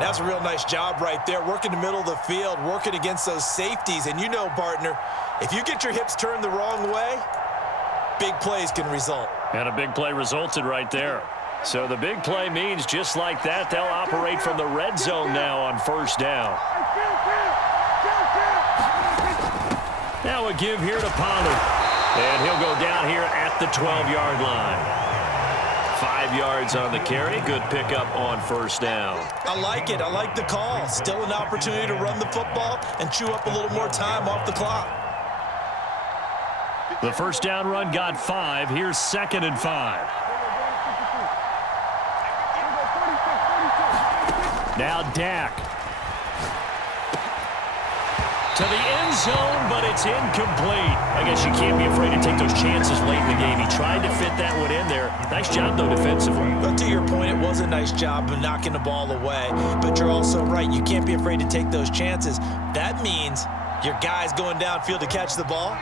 That's a real nice job right there, working the middle of the field, working against those safeties. And you know, partner, if you get your hips turned the wrong way, big plays can result. And a big play resulted right there. So the big play means just like that, they'll operate from the red zone now on first down. Now a give here to Pollard. And he'll go down here at the 12-yard line. 5 yards on the carry. Good pickup on first down. I like it. I like the call. Still an opportunity to run the football and chew up a little more time off the clock. The first down run got 5. Here's 2nd and 5. Now Dak. To the end zone, but it's incomplete. I guess you can't be afraid to take those chances late in the game. He tried to fit that one in there. Nice job, though, defensively. But to your point, it was a nice job of knocking the ball away. But you're also right. You can't be afraid to take those chances. That means your guys going downfield to catch the ball,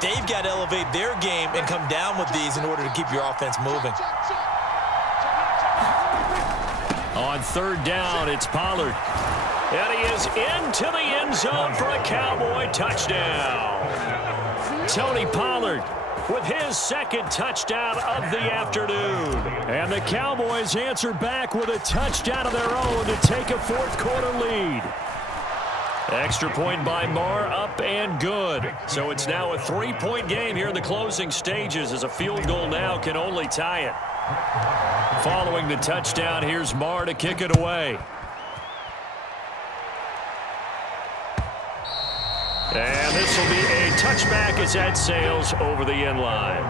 they've got to elevate their game and come down with these in order to keep your offense moving. On third down, it's Pollard. And he is into the end zone for a Cowboy touchdown. Tony Pollard with his 2nd touchdown of the afternoon. And the Cowboys answer back with a touchdown of their own to take a fourth-quarter lead. Extra point by Marr, up and good. So it's now a 3-point game here in the closing stages, as a field goal now can only tie it. Following the touchdown, here's Marr to kick it away. And this will be a touchback as that sails over the end line.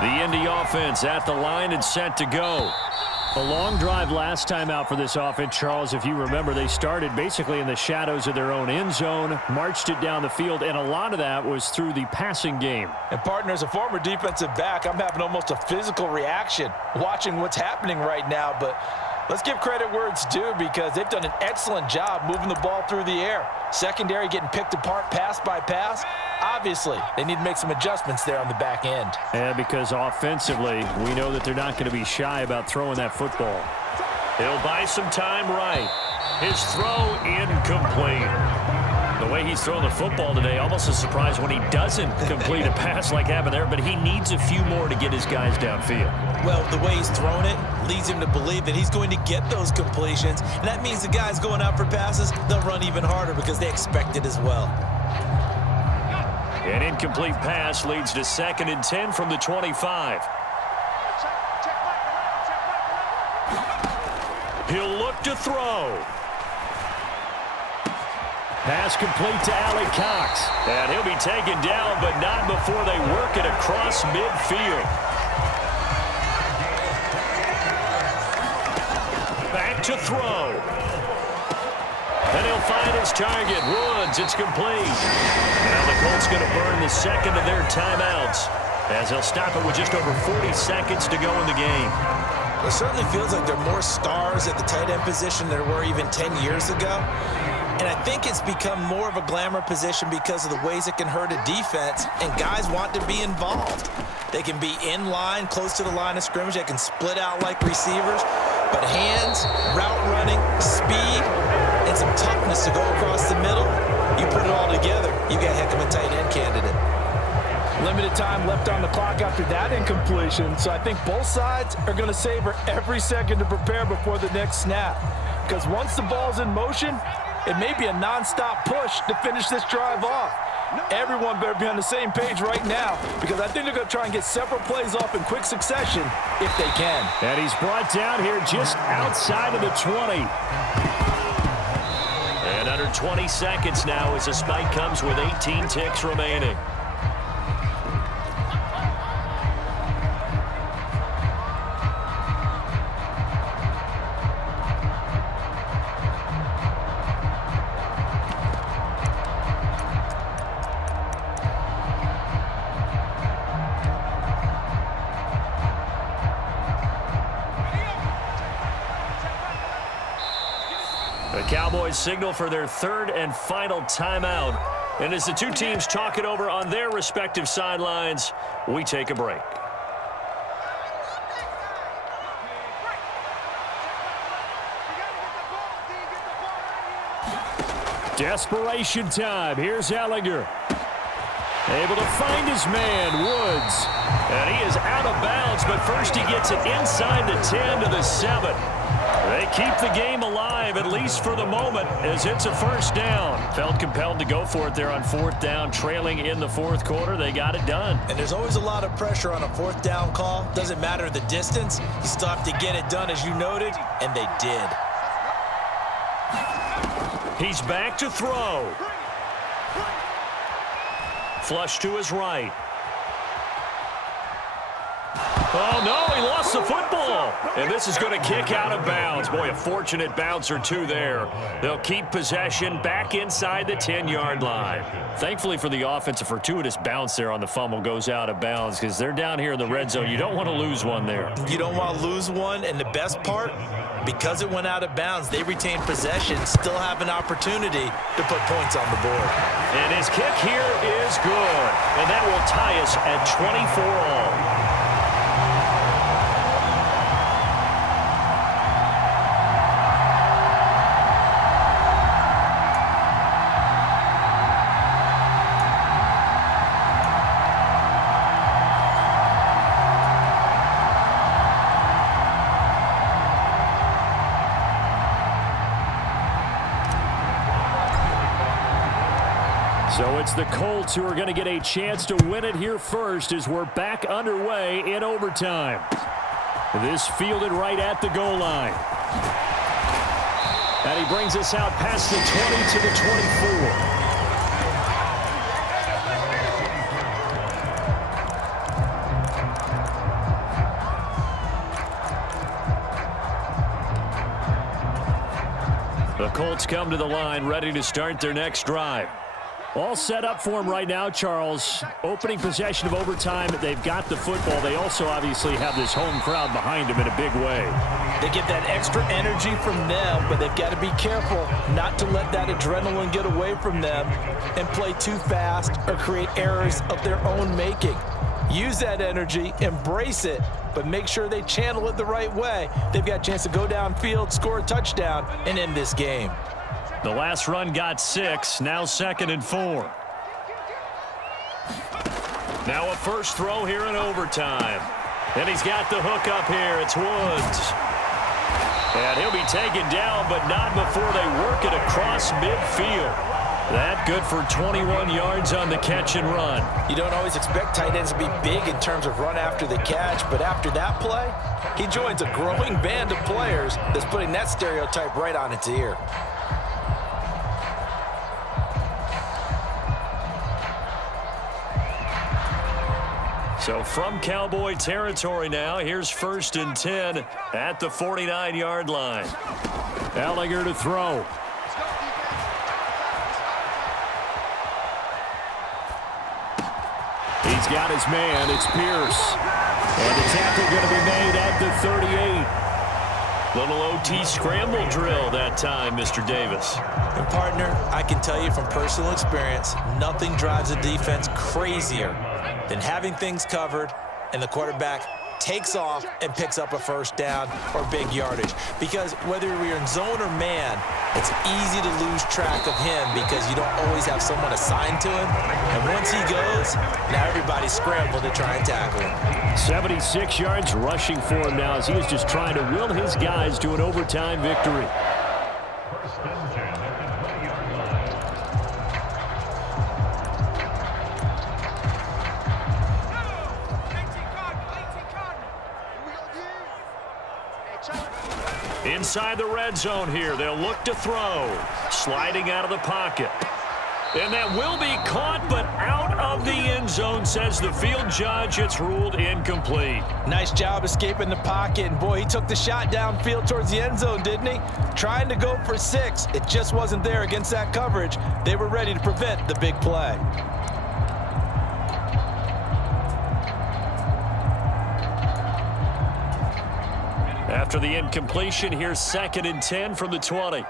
The Indy offense at the line and set to go. A long drive last time out for this offense, Charles. If you remember, they started basically in the shadows of their own end zone, marched it down the field, and a lot of that was through the passing game. And, partner, as a former defensive back, I'm having almost a physical reaction watching what's happening right now. But let's give credit where it's due, because they've done an excellent job moving the ball through the air. Secondary getting picked apart pass by pass. Obviously, they need to make some adjustments there on the back end. And because offensively, we know that they're not going to be shy about throwing that football. He'll buy some time right. His throw incomplete. The way he's throwing the football today, almost a surprise when he doesn't complete a pass like happened there, but he needs a few more to get his guys downfield. Well, the way he's thrown it leads him to believe that he's going to get those completions, and that means the guys going out for passes, they'll run even harder because they expect it as well. An incomplete pass leads to 2nd and 10 from the 25. He'll look to throw. Pass complete to Alec Cox. And he'll be taken down, but not before they work it across midfield. Back to throw. And he'll find his target. Woods, it's complete. Now the Colts going to burn the 2nd of their timeouts, as they'll stop it with just over 40 seconds to go in the game. It certainly feels like there are more stars at the tight end position than there were even 10 years ago. And I think it's become more of a glamour position because of the ways it can hurt a defense, and guys want to be involved. They can be in line, close to the line of scrimmage. They can split out like receivers. But hands, route running, speed, and some toughness to go across the middle, you put it all together, you got a heck of a tight end candidate. Limited time left on the clock after that incompletion, so I think both sides are going to savor every second to prepare before the next snap. Because once the ball's in motion, it may be a non-stop push to finish this drive off. Everyone better be on the same page right now, because I think they're going to try and get several plays off in quick succession if they can. And he's brought down here just outside of the 20. And under 20 seconds now as the spike comes with 18 ticks remaining. The Cowboys signal for their third and final timeout. And as the two teams talk it over on their respective sidelines, we take a break. Desperation time. Here's Ellinger. Able to find his man, Woods. And he is out of bounds, but first he gets it inside the 10 to the 7. They keep the game alive, at least for the moment, as it's a first down. Felt compelled to go for it there on fourth down, trailing in the fourth quarter. They got it done. And there's always a lot of pressure on a fourth down call. Doesn't matter the distance. You still have to get it done, as you noted, and they did. He's back to throw. Flush to his right. Oh, no, he lost the football. And this is going to kick out of bounds. Boy, a fortunate bounce or two there. They'll keep possession back inside the 10-yard line. Thankfully for the offense, a fortuitous bounce there on the fumble goes out of bounds because they're down here in the red zone. You don't want to lose one there. You don't want to lose one, and the best part, because it went out of bounds, they retain possession, still have an opportunity to put points on the board. And his kick here is good. And that will tie us at 24 all. So it's the Colts who are going to get a chance to win it here first as we're back underway in overtime. This fielded right at the goal line. And he brings us out past the 20 to the 24. The Colts come to the line ready to start their next drive. All set up for them right now, Charles. Opening possession of overtime. They've got the football. They also obviously have this home crowd behind them in a big way. They get that extra energy from them, but they've got to be careful not to let that adrenaline get away from them and play too fast or create errors of their own making. Use that energy, embrace it, but make sure they channel it the right way. They've got a chance to go downfield, score a touchdown, and end this game. The last run got 6, now 2nd and 4. Now a first throw here in overtime. And he's got the hook up here. It's Woods. And he'll be taken down, but not before they work it across midfield. That good for 21 yards on the catch and run. You don't always expect tight ends to be big in terms of run after the catch, but after that play, he joins a growing band of players that's putting that stereotype right on its ear. So from Cowboy territory now, here's 1st and 10 at the 49-yard line. Ellinger to throw. He's got his man. It's Pierce. And the tackle going to be made at the 38. Little OT scramble drill that time, Mr. Davis. And partner, I can tell you from personal experience, nothing drives a defense crazier than having things covered and the quarterback takes off and picks up a first down or big yardage. Because whether you're in zone or man, it's easy to lose track of him because you don't always have someone assigned to him. And once he goes, now everybody's scrambling to try and tackle him. 76 yards rushing for him now as he was just trying to will his guys to an overtime victory. Inside the red zone here, they'll look to throw. Sliding out of the pocket. And that will be caught, but out of the end zone, says the field judge. It's ruled incomplete. Nice job escaping the pocket. And boy, he took the shot downfield towards the end zone, didn't he? Trying to go for 6. It just wasn't there against that coverage. They were ready to prevent the big play. After the incompletion, here's 2nd and 10 from the 20.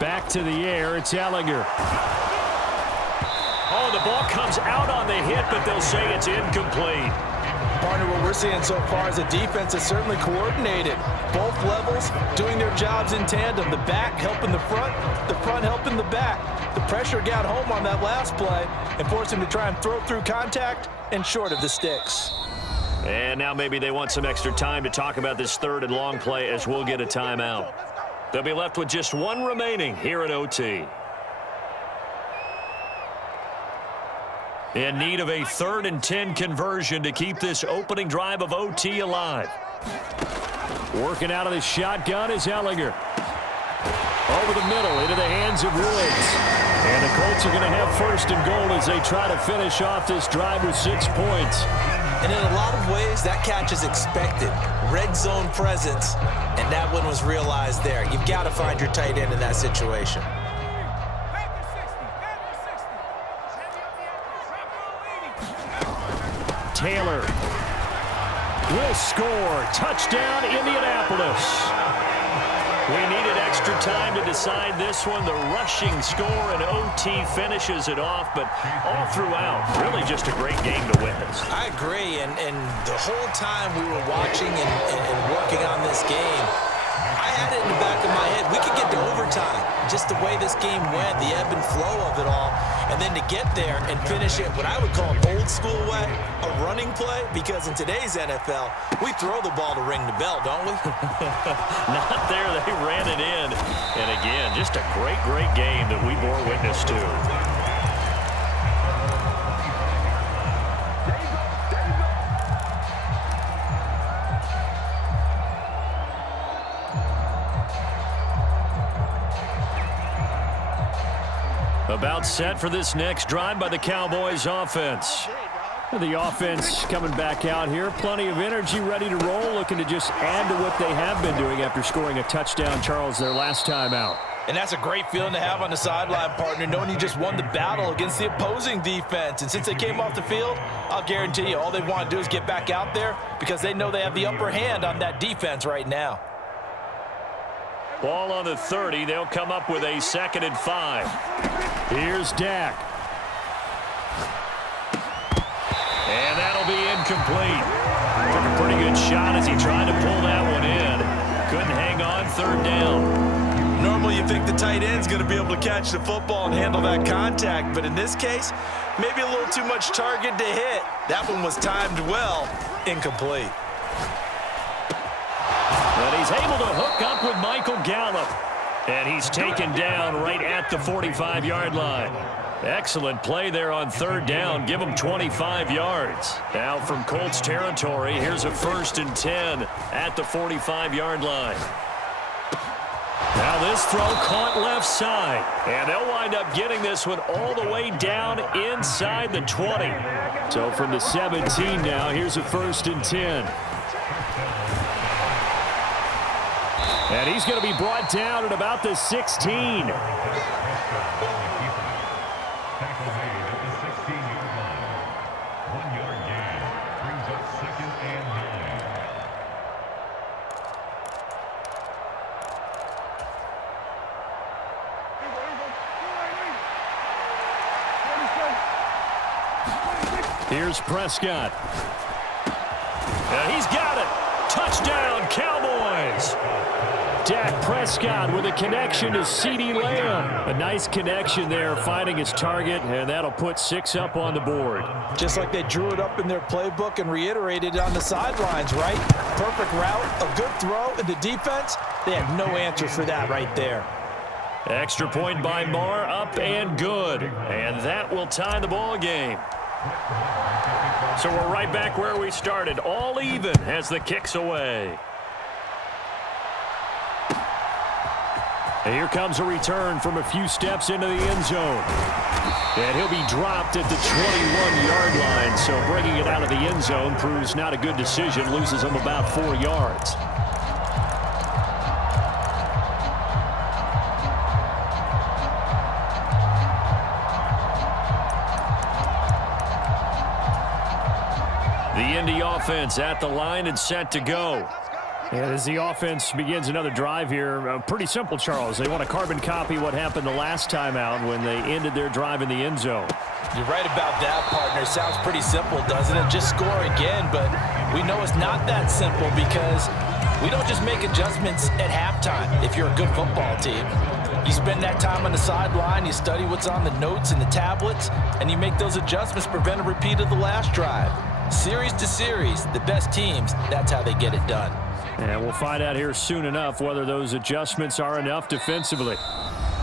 Back to the air, it's Ellinger. Oh, the ball comes out on the hit, but they'll say it's incomplete. Partner, what we're seeing so far is a defense that's certainly coordinated. Both levels doing their jobs in tandem. The back helping the front helping the back. The pressure got home on that last play and forced him to try and throw through contact and short of the sticks. And now maybe they want some extra time to talk about this third and long play as we'll get a timeout. They'll be left with just one remaining here at OT. In need of a 3rd and 10 conversion to keep this opening drive of OT alive. Working out of the shotgun is Ellinger. Over the middle into the hands of Woods. And the Colts are going to have 1st and goal as they try to finish off this drive with 6 points. And in a lot of ways, that catch is expected. Red zone presence, and that one was realized there. You've got to find your tight end in that situation. Taylor will score. Touchdown, Indianapolis. We needed extra time to decide this one. The rushing score and OT finishes it off, but all throughout, really just a great game to witness. I agree, and the whole time we were watching and working on this game, I had it in the back of my head. We could get to overtime. Just the way this game went, the ebb and flow of it all, and then to get there and finish it what I would call an old school way, a running play, because in today's NFL, we throw the ball to ring the bell, don't we? Not there. They ran it in. And again, just a great, great game that we bore witness to. About set for this next drive by the Cowboys offense. The offense coming back out here. Plenty of energy, ready to roll, looking to just add to what they have been doing after scoring a touchdown, Charles, their last time out. And that's a great feeling to have on the sideline, partner, knowing you just won the battle against the opposing defense. And since they came off the field, I'll guarantee you all they want to do is get back out there because they know they have the upper hand on that defense right now. Ball on the 30. They'll come up with a 2nd and 5. Here's Dak. And that'll be incomplete. Took a pretty good shot as he tried to pull that one in. Couldn't hang on, 3rd down. Normally you think the tight end's going to be able to catch the football and handle that contact, but in this case, maybe a little too much target to hit. That one was timed well, incomplete. But he's able to hook up with Michael Gallup. And he's taken down right at the 45-yard line. Excellent play there on 3rd down. Give him 25 yards. Now from Colts territory, here's a 1st and 10 at the 45-yard line. Now this throw caught left side. And they'll wind up getting this one all the way down inside the 20. So from the 17 now, here's a 1st and 10. And he's going to be brought down at about the 16. Here's Prescott. And he's got it. Touchdown, Cowboys. Dak Prescott with a connection to CeeDee Lamb. A nice connection there, finding his target, and that'll put 6 up on the board. Just like they drew it up in their playbook and reiterated it on the sidelines, right? Perfect route, a good throw, and the defense, they had no answer for that right there. Extra point by Marr, up and good. And that will tie the ball game. So we're right back where we started, all even as the kick's away. And here comes a return from a few steps into the end zone. And he'll be dropped at the 21-yard line. So bringing it out of the end zone proves not a good decision. Loses him about 4 yards. The Indy offense at the line and set to go. And as the offense begins another drive here, pretty simple, Charles. They want to carbon copy what happened the last time out when they ended their drive in the end zone. You're right about that, partner. Sounds pretty simple, doesn't it? Just score again, but we know it's not that simple because we don't just make adjustments at halftime if you're a good football team. You spend that time on the sideline, you study what's on the notes and the tablets, and you make those adjustments to prevent a repeat of the last drive. Series to series, the best teams, that's how they get it done. And we'll find out here soon enough whether those adjustments are enough defensively.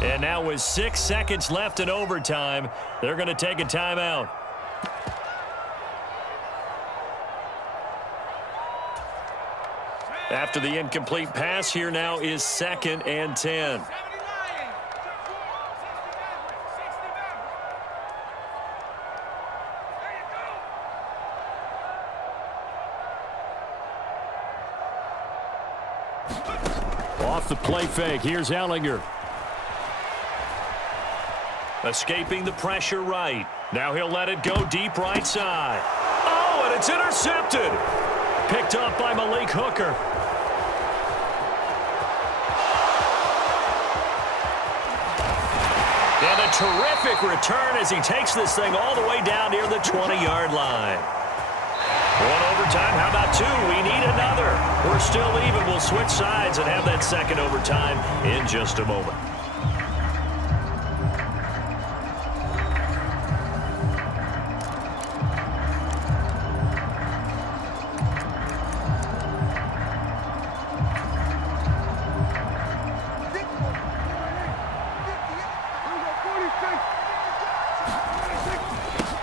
And now with 6 seconds left in overtime, they're going to take a timeout. After the incomplete pass, here now is 2nd and 10. Off the play fake, here's Ellinger. Escaping the pressure right. Now he'll let it go deep right side. Oh, and it's intercepted. Picked up by Malik Hooker. And a terrific return as he takes this thing all the way down near the 20-yard line. One overtime, how about 2? We need another. We're still even. We'll switch sides and have that second overtime in just a moment.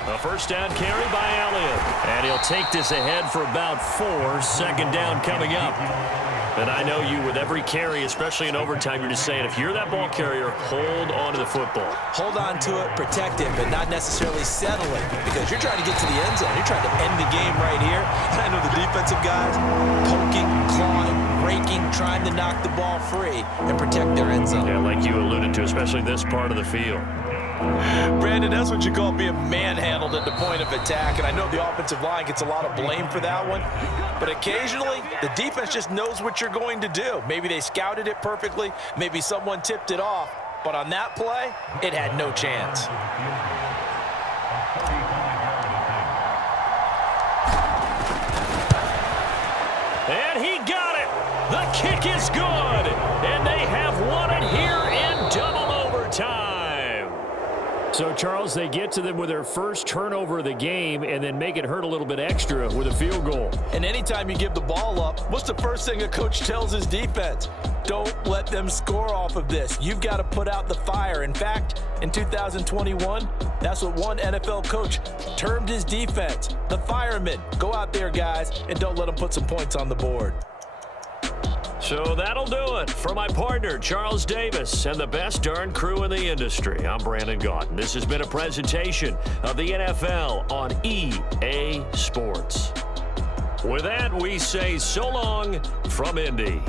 A first down carry by Elliott. And he'll take this ahead for about 4. 2nd down coming up. And I know you, with every carry, especially in overtime, you're just saying, if you're that ball carrier, hold on to the football. Hold on to it, protect it, but not necessarily settle it, because you're trying to get to the end zone. You're trying to end the game right here. And I know the defensive guys poking, clawing, raking, trying to knock the ball free and protect their end zone. Yeah, like you alluded to, especially this part of the field. Brandon, that's what you call being manhandled at the point of attack, and I know the offensive line gets a lot of blame for that one, but occasionally the defense just knows what you're going to do. Maybe they scouted it perfectly, maybe someone tipped it off, but on that play, it had no chance. And he got it. The kick is good, and they have won it here in double overtime. So, Charles, they get to them with their first turnover of the game and then make it hurt a little bit extra with a field goal. And anytime you give the ball up, what's the first thing a coach tells his defense? Don't let them score off of this. You've got to put out the fire. In fact, in 2021, that's what one NFL coach termed his defense. The firemen. Go out there, guys, and don't let them put some points on the board. So that'll do it for my partner, Charles Davis, and the best darn crew in the industry. I'm Brandon Gaudin. This has been a presentation of the NFL on EA Sports. With that, we say so long from Indy.